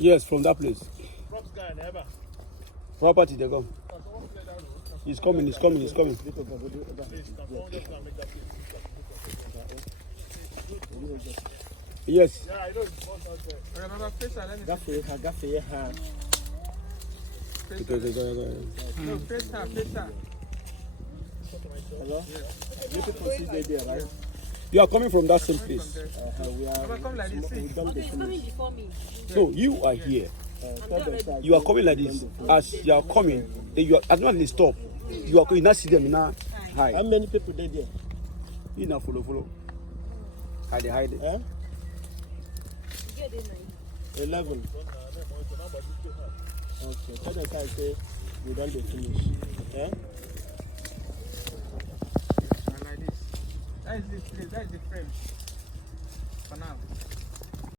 Yes, from that place. Property they go. He's coming. Yes. Yeah, I know it's one out there. No, face her. Hello? You people see the there, right? You are coming from that same place. We are. Come like this. We done the finish. before me. No, you are here. Start You are coming like this. As you are coming, then you are as long as they stop. You are going. Not see them now. How Hide. many people they there? You now follow. Hide it. Eh? You get it, 11. Okay. Tell the side say we done the finish. Eh? Like this. That is the frame. For now.